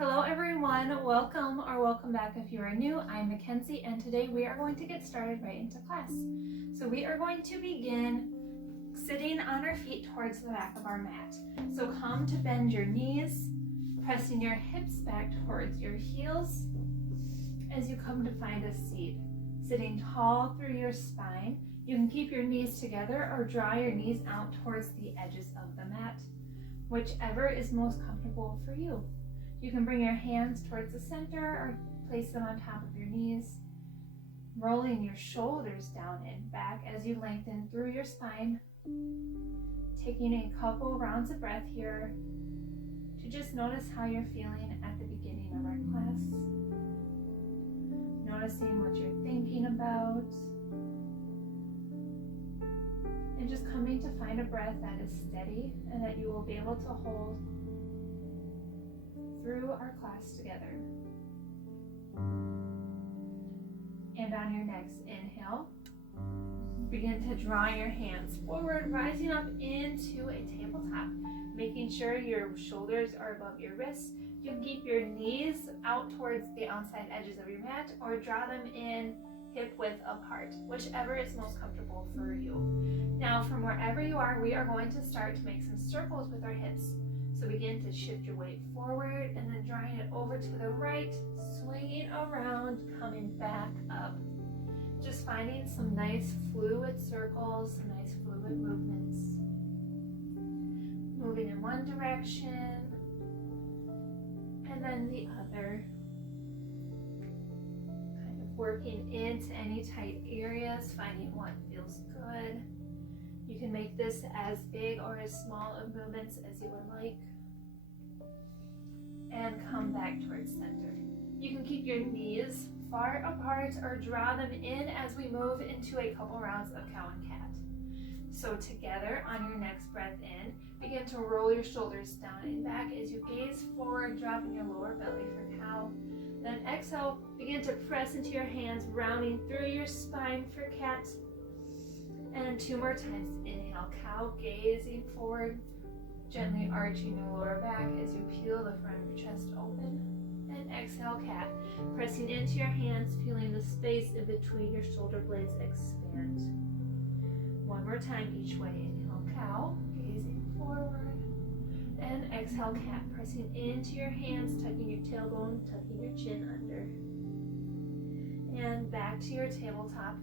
Hello everyone, welcome or welcome back if you are new. I'm Makenzie and today we are going to get started right into class. So we are going to begin sitting on our feet towards the back of our mat. So come to bend your knees, pressing your hips back towards your heels as you come to find a seat. Sitting tall through your spine, you can keep your knees together or draw your knees out towards the edges of the mat, whichever is most comfortable for you. You can bring your hands towards the center or place them on top of your knees, rolling your shoulders down and back as you lengthen through your spine. Taking a couple rounds of breath here to just notice how you're feeling at the beginning of our class. Noticing what you're thinking about. And just coming to find a breath that is steady and that you will be able to hold through our class together. And on your next inhale, begin to draw your hands forward, rising up into a tabletop, making sure your shoulders are above your wrists. You can keep your knees out towards the outside edges of your mat or draw them in hip width apart, whichever is most comfortable for you. Now from wherever you are, we are going to start to make some circles with our hips. So begin to shift your weight forward and then drawing it over to the right, swinging around, coming back up. Just finding some nice fluid circles, some nice fluid movements. Moving in one direction and then the other. Kind of working into any tight areas, finding what feels good. You can make this as big or as small of movements as you would like. And come back towards center. You can keep your knees far apart or draw them in as we move into a couple rounds of cow and cat. So together on your next breath in, begin to roll your shoulders down and back as you gaze forward, dropping your lower belly for cow. Then exhale, begin to press into your hands, rounding through your spine for cat. And two more times. Inhale, cow, gazing forward, gently arching your lower back as you peel the front of your chest open. And exhale, cat, pressing into your hands, feeling the space in between your shoulder blades expand. One more time each way. Inhale, cow, gazing forward. And exhale, cat, pressing into your hands, tucking your tailbone, tucking your chin under. And back to your tabletop.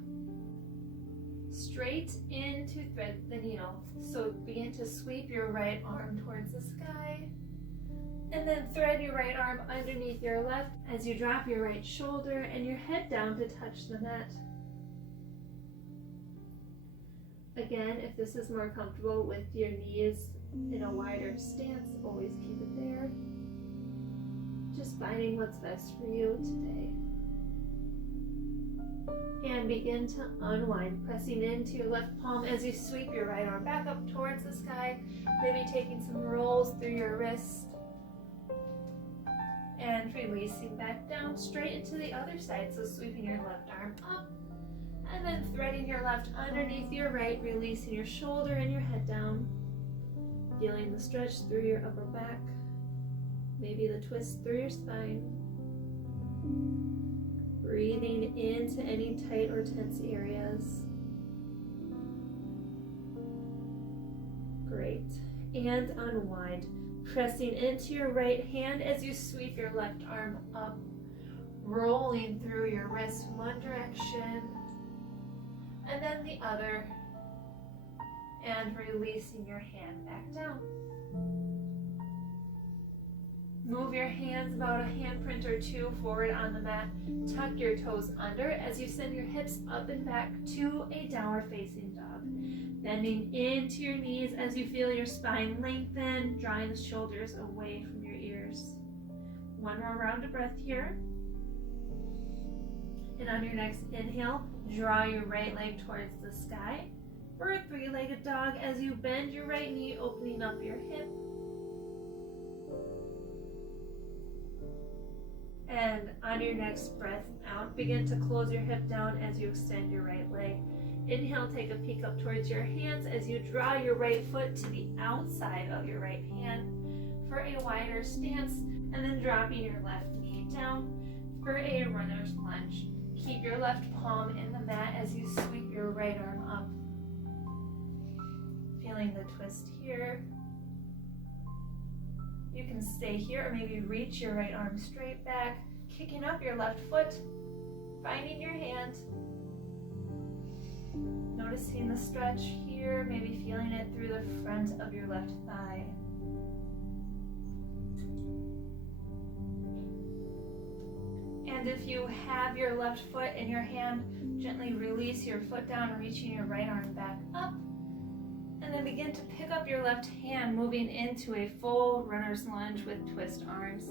Straight in to thread the needle. So begin to sweep your right arm towards the sky and then thread your right arm underneath your left as you drop your right shoulder and your head down to touch the mat. Again, if this is more comfortable with your knees in a wider stance, always keep it there. Just finding what's best for you today. And begin to unwind, pressing into your left palm as you sweep your right arm back up towards the sky, maybe taking some rolls through your wrist, and releasing back down straight into the other side. So sweeping your left arm up, and then threading your left underneath your right, releasing your shoulder and your head down, feeling the stretch through your upper back, maybe the twist through your spine. Breathing into any tight or tense areas. Great. And unwind. Pressing into your right hand as you sweep your left arm up. Rolling through your wrist one direction and then the other. And releasing your hand back down. Move your hands about a handprint or two forward on the mat. Tuck your toes under as you send your hips up and back to a downward facing dog. Bending into your knees as you feel your spine lengthen, drawing the shoulders away from your ears. One more round of breath here. And on your next inhale, draw your right leg towards the sky for a three-legged dog as you bend your right knee, opening up your hip. And on your next breath out, begin to close your hip down as you extend your right leg. Inhale, take a peek up towards your hands as you draw your right foot to the outside of your right hand for a wider stance. And then dropping your left knee down for a runner's lunge. Keep your left palm in the mat as you sweep your right arm up. Feeling the twist here. You can stay here or maybe reach your right arm straight back, kicking up your left foot, finding your hand. Noticing the stretch here, maybe feeling it through the front of your left thigh. And if you have your left foot in your hand, gently release your foot down, reaching your right arm back up. And then begin to pick up your left hand, moving into a full runner's lunge with twist arms.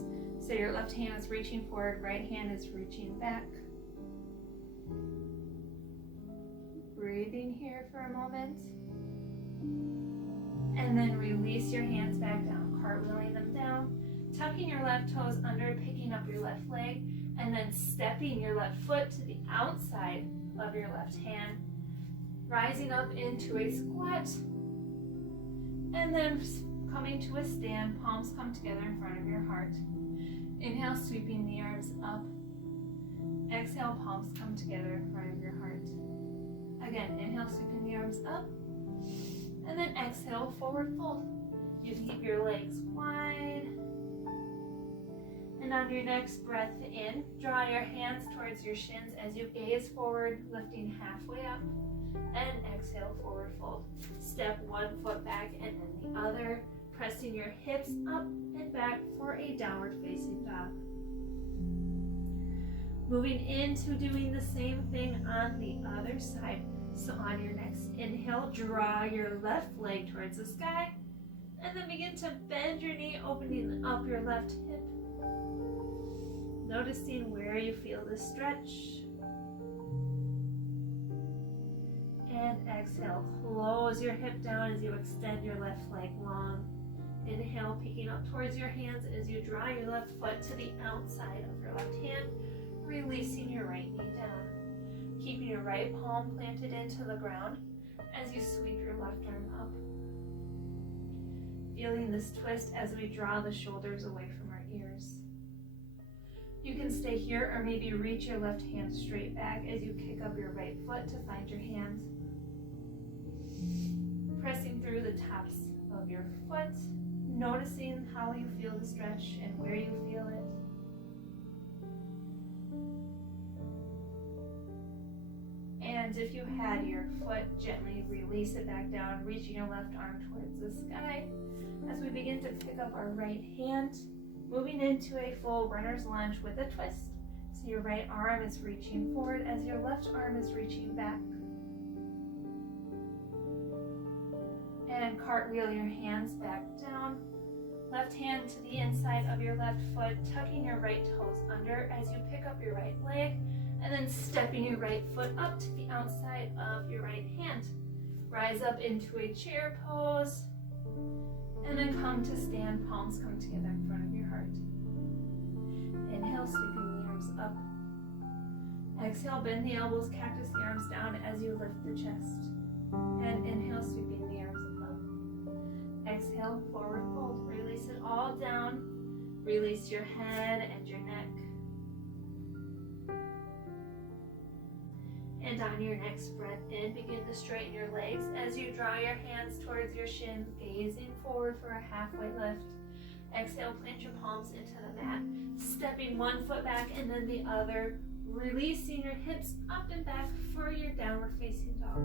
So your left hand is reaching forward, right hand is reaching back. Breathing here for a moment. And then release your hands back down, cartwheeling them down, tucking your left toes under, picking up your left leg, and then stepping your left foot to the outside of your left hand, rising up into a squat, and then coming to a stand, palms come together in front of your heart. Inhale, sweeping the arms up. Exhale, palms come together in front of your heart. Again, inhale, sweeping the arms up, and then exhale, forward fold. You can keep your legs wide. And on your next breath in, draw your hands towards your shins as you gaze forward, lifting halfway up. And exhale, forward fold. Step one foot back and then the other, pressing your hips up and back for a downward facing dog. Moving into doing the same thing on the other side. So on your next inhale, draw your left leg towards the sky, and then begin to bend your knee, opening up your left hip. Noticing where you feel the stretch. And exhale, close your hip down as you extend your left leg long. Inhale, picking up towards your hands as you draw your left foot to the outside of your left hand, releasing your right knee down. Keeping your right palm planted into the ground as you sweep your left arm up. Feeling this twist as we draw the shoulders away from our ears. You can stay here or maybe reach your left hand straight back as you kick up your right foot to find your hand. Pressing through the tops of your foot, noticing how you feel the stretch and where you feel it. And if you had your foot, gently release it back down, reaching your left arm towards the sky as we begin to pick up our right hand, moving into a full runner's lunge with a twist. So your right arm is reaching forward as your left arm is reaching back. And cartwheel your hands back down. Left hand to the inside of your left foot, tucking your right toes under as you pick up your right leg, and then stepping your right foot up to the outside of your right hand. Rise up into a chair pose, and then come to stand, palms come together in front of your heart. Inhale, sweeping the arms up. Exhale, bend the elbows, cactus the arms down as you lift the chest. And inhale, sweeping the arms up. Exhale, forward fold. Release it all down. Release your head and your neck. And on your next breath in, begin to straighten your legs as you draw your hands towards your shins, gazing forward for a halfway lift. Exhale, plant your palms into the mat, stepping one foot back and then the other, releasing your hips up and back for your downward facing dog.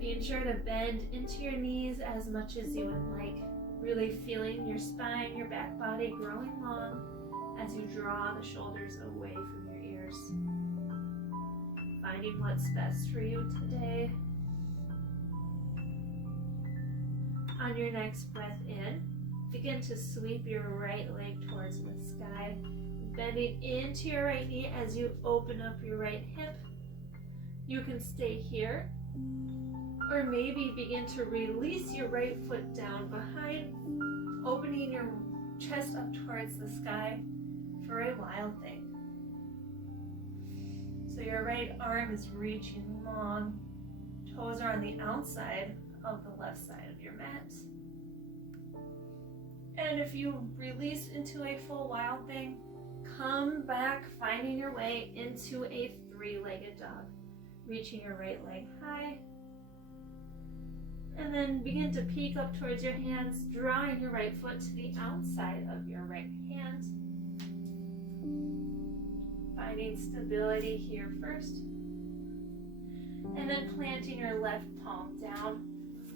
Being sure to bend into your knees as much as you would like, really feeling your spine, your back body growing long as you draw the shoulders away from your ears. Finding what's best for you today. On your next breath in, begin to sweep your right leg towards the sky, bending into your right knee as you open up your right hip. You can stay here, or maybe begin to release your right foot down behind, opening your chest up towards the sky for a wild thing. So your right arm is reaching long, toes are on the outside of the left side of your mat. And if you release into a full wild thing, come back, finding your way into a three-legged dog. Reaching your right leg high. And then begin to peek up towards your hands, drawing your right foot to the outside of your right hand. Finding stability here first. And then planting your left palm down,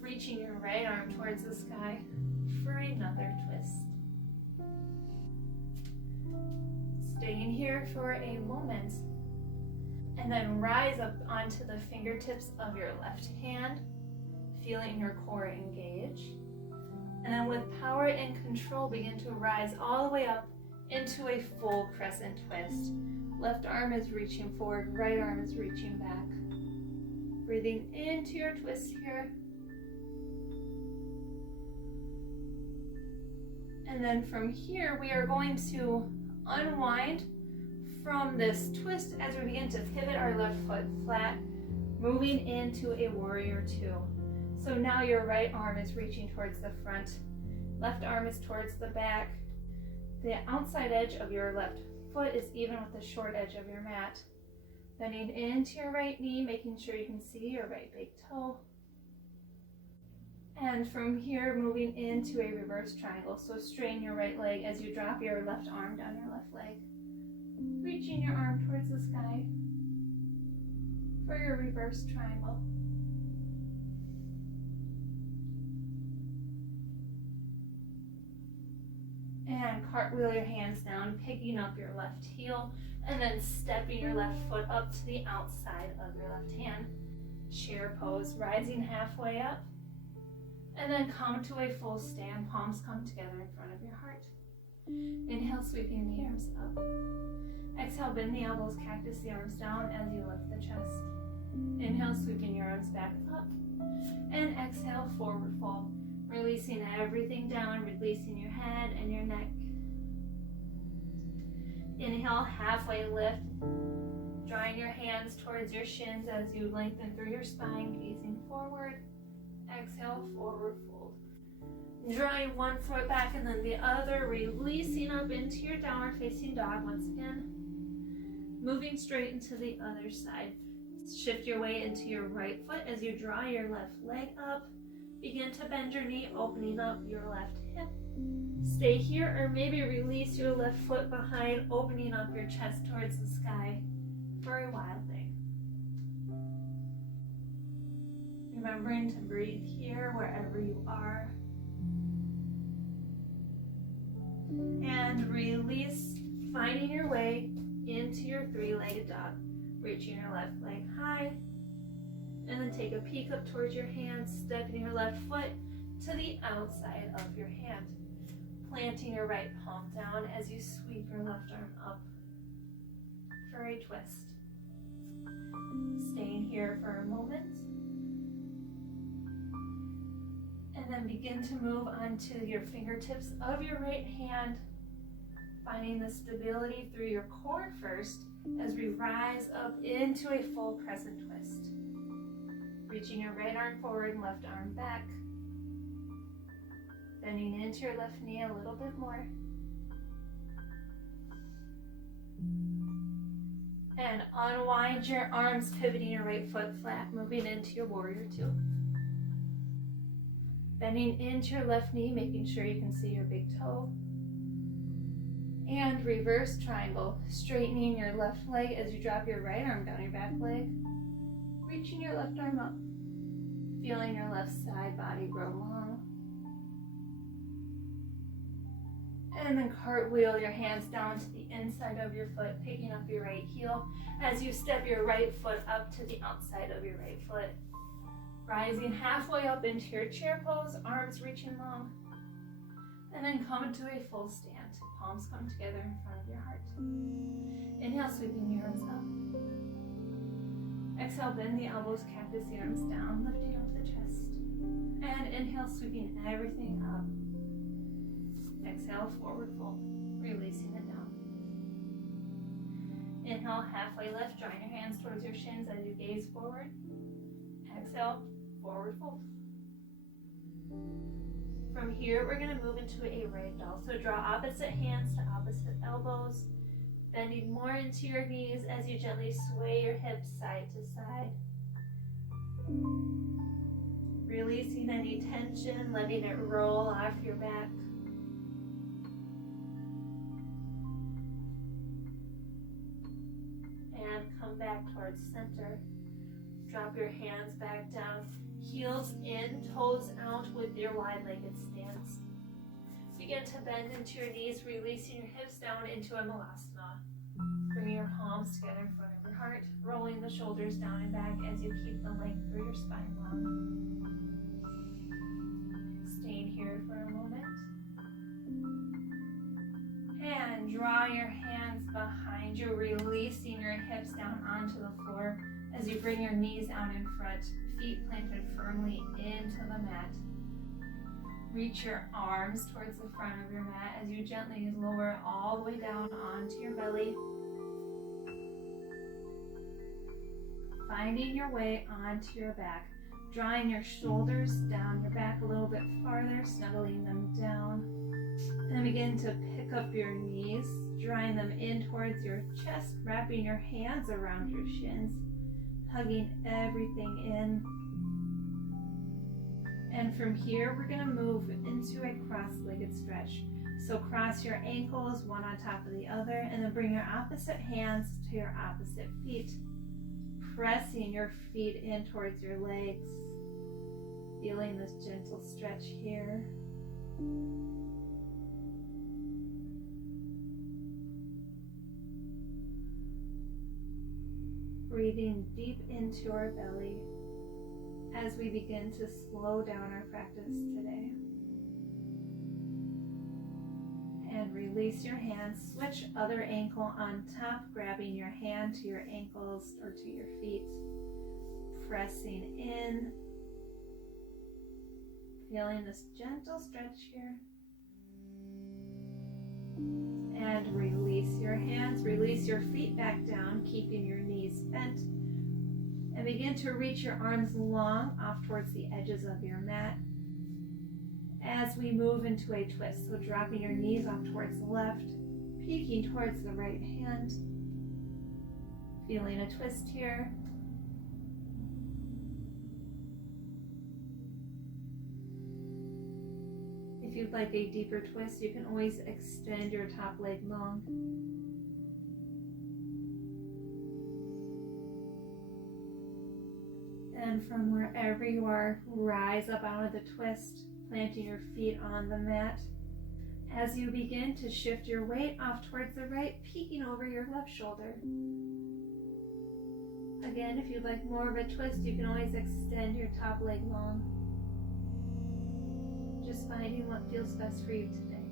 reaching your right arm towards the sky for another twist. Staying here for a moment, and then rise up onto the fingertips of your left hand, feeling your core engage. And then with power and control, begin to rise all the way up into a full crescent twist. Left arm is reaching forward, right arm is reaching back. Breathing into your twist here. And then from here, we are going to unwind from this twist as we begin to pivot our left foot flat, moving into a warrior two. So now your right arm is reaching towards the front, left arm is towards the back. The outside edge of your left foot is even with the short edge of your mat. Bending into your right knee, making sure you can see your right big toe. And from here, moving into a reverse triangle. So straighten your right leg as you drop your left arm down your left leg. Reaching your arm towards the sky for your reverse triangle. And cartwheel your hands down, picking up your left heel, and then stepping your left foot up to the outside of your left hand. Chair pose, rising halfway up, and then come to a full stand. Palms come together in front of your heart. Inhale, sweeping the arms up. Exhale, bend the elbows, cactus the arms down as you lift the chest. Inhale, sweeping your arms back up. And exhale, forward fold. Releasing everything down, releasing your head and your neck. Inhale, halfway lift. Drawing your hands towards your shins as you lengthen through your spine, gazing forward. Exhale, forward fold. Drawing one foot back and then the other, releasing up into your downward facing dog once again. Moving straight into the other side. Shift your way into your right foot as you draw your left leg up. Begin to bend your knee, opening up your left hip. Stay here or maybe release your left foot behind, opening up your chest towards the sky for a wild thing. Remembering to breathe here wherever you are. And release, finding your way into your three-legged dog. Reaching your left leg high. And then take a peek up towards your hands, stepping your left foot to the outside of your hand. Planting your right palm down as you sweep your left arm up for a twist. Staying here for a moment. And then begin to move onto your fingertips of your right hand, finding the stability through your core first as we rise up into a full crescent twist. Reaching your right arm forward and left arm back. Bending into your left knee a little bit more. And unwind your arms, pivoting your right foot flat, moving into your warrior two. Bending into your left knee, making sure you can see your big toe. And reverse triangle, straightening your left leg as you drop your right arm down your back leg. Reaching your left arm up, feeling your left side body grow long. And then cartwheel your hands down to the inside of your foot, picking up your right heel as you step your right foot up to the outside of your right foot. Rising halfway up into your chair pose, arms reaching long. And then come into a full stand. Palms come together in front of your heart. Inhale, sweeping your arms up. Exhale, bend the elbows, cactus the arms down, lifting up the chest. And inhale, sweeping everything up. Exhale, forward fold, releasing it down. Inhale, halfway lift, drawing your hands towards your shins as you gaze forward. Exhale, forward fold. From here, we're going to move into a ragdoll. So draw opposite hands to opposite elbows, bending more into your knees as you gently sway your hips side to side. Releasing any tension, letting it roll off your back. And come back towards center. Drop your hands back down. Heels in, toes out with your wide-legged stance. Begin to bend into your knees, releasing your hips down into a malasana. Bring your palms together in front of your heart, rolling the shoulders down and back as you keep the length through your spine long. Staying here for a moment. And draw your hands behind you, releasing your hips down onto the floor as you bring your knees out in front, feet planted firmly into the mat. Reach your arms towards the front of your mat as you gently lower all the way down onto your belly. Finding your way onto your back, drawing your shoulders down your back a little bit farther, snuggling them down. And begin to pick up your knees, drawing them in towards your chest, wrapping your hands around your shins, hugging everything in. And from here, we're going to move into a cross-legged stretch. So cross your ankles, one on top of the other, and then bring your opposite hands to your opposite feet. Pressing your feet in towards your legs. Feeling this gentle stretch here. Breathing deep into our belly as we begin to slow down our practice today. And release your hands, switch other ankle on top, grabbing your hand to your ankles or to your feet, pressing in, feeling this gentle stretch here. And release your hands, release your feet back down, keeping your knees bent. And begin to reach your arms long off towards the edges of your mat as we move into a twist. So dropping your knees off towards the left, peeking towards the right hand. Feeling a twist here. If you'd like a deeper twist, you can always extend your top leg long. And from wherever you are, rise up out of the twist, planting your feet on the mat. As you begin to shift your weight off towards the right, peeking over your left shoulder. Again, if you'd like more of a twist, you can always extend your top leg long. Just finding what feels best for you today.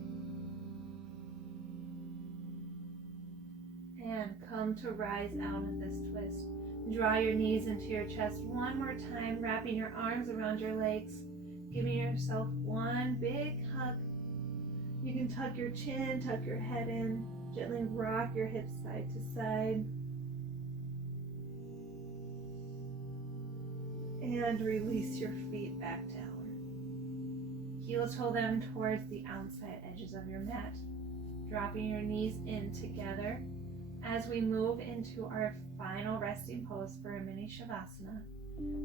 And come to rise out of this twist. Draw your knees into your chest one more time, wrapping your arms around your legs, giving yourself one big hug. You can tuck your chin, tuck your head in, gently rock your hips side to side. And release your feet back down. Heel toe them towards the outside edges of your mat, dropping your knees in together. As we move into our final resting pose for a mini Shavasana,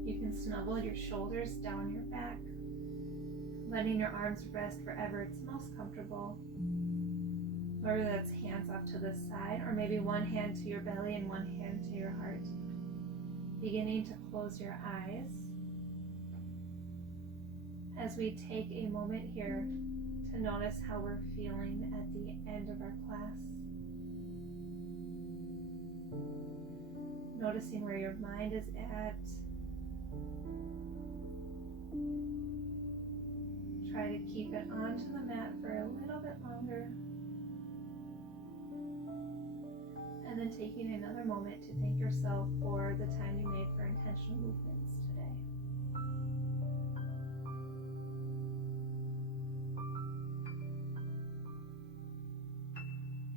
you can snuggle your shoulders down your back, letting your arms rest wherever it's most comfortable. Whether that's hands off to the side, or maybe one hand to your belly and one hand to your heart. Beginning to close your eyes as we take a moment here to notice how we're feeling at the end of our class. Noticing where your mind is at. Try to keep it onto the mat for a little bit longer. And then taking another moment to thank yourself for the time you made for intentional movements today.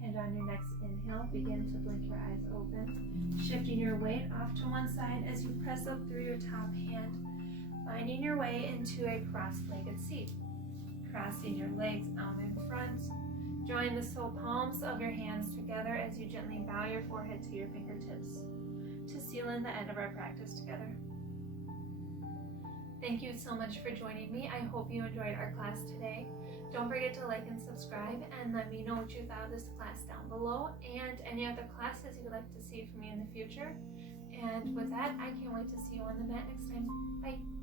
And on your next inhale, begin to blink your eyes open, shifting your weight off to one side as you press up through your top hand, finding your way into a cross-legged seat. crossing your legs out in front. Join the sole palms of your hands together as you gently bow your forehead to your fingertips to seal in the end of our practice together. Thank you so much for joining me. I hope you enjoyed our class today. Don't forget to like and subscribe, and let me know what you thought of this class down below and any other classes you would like to see from me in the future. And with that, I can't wait to see you on the mat next time. Bye.